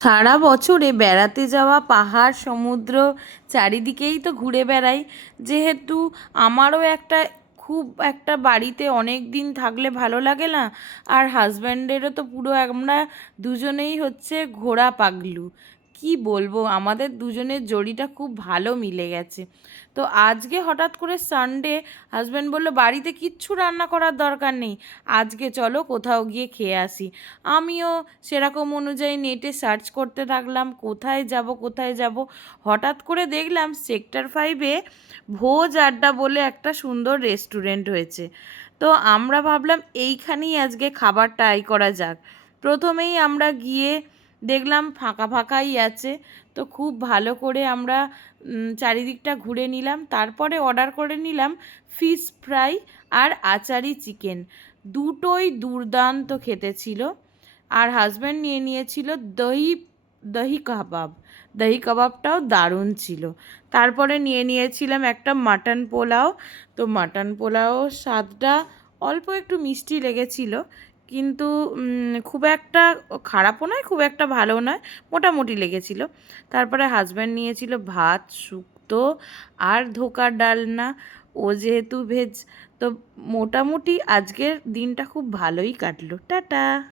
সারা বছরে বেড়াতে যাওয়া পাহাড় সমুদ্র চারিদিকেই তো ঘুরে বেড়াই। যেহেতু আমারও খুব একটা বাড়িতে অনেক দিন থাকলে ভালো লাগে না। আর হাজব্যান্ডেরও তো পুরো আমরা দুজনেই হচ্ছে ঘোরা পাগলু। কি বলবো, আমাদের দুজনের জড়িটা খুব ভালো মিলে গেছে। তো আজকে হঠাৎ করে সানডে, হাজব্যান্ড বলল বাড়িতে কিচ্ছু রান্না করার দরকার নেই, আজকে চলো কোথাও গিয়ে খেয়ে আসি। আমিও সেরকম অনুযায়ী নেটে সার্চ করতে থাকলাম কোথায় যাব কোথায় যাব। হঠাৎ করে দেখলাম সেক্টর 5-এ ভোজ আড্ডা বলে একটা সুন্দর রেস্টুরেন্ট হয়েছে। তো আমরা ভাবলাম এইখানেই আজকে খাবার ট্রাই করা যাক। প্রথমেই আমরা গিয়ে দেখলাম ফাঁকা ফাঁকাই আছে। তো খুব ভালো করে আমরা চারিদিকটা ঘুরে নিলাম, তারপরে অর্ডার করে নিলাম ফিশ ফ্রাই আর আচারি চিকেন। দুটোই দুর্দান্ত খেতে ছিল। আর হাজব্যান্ড নিয়ে নিয়েছিল দহি দহি কাবাব। দহি কাবাবটাও দারুণ ছিল। তারপরে নিয়ে নিয়েছিলাম একটা মাটন পোলাও। তো মাটন পোলাও স্বাদটা অল্প একটু মিষ্টি লেগেছিল, কিন্তু খুব একটা খারাপও নয় খুব একটা ভালো নয়, মোটামুটি লেগেছিল। তারপরে হাজব্যান্ড নিয়েছিল ভাত, শুক্তো আর ধোকার ডালনা। ও যেহেতু ভেজ, তো মোটামুটি আজকের দিনটা খুব ভালোই কাটলো। টাটা।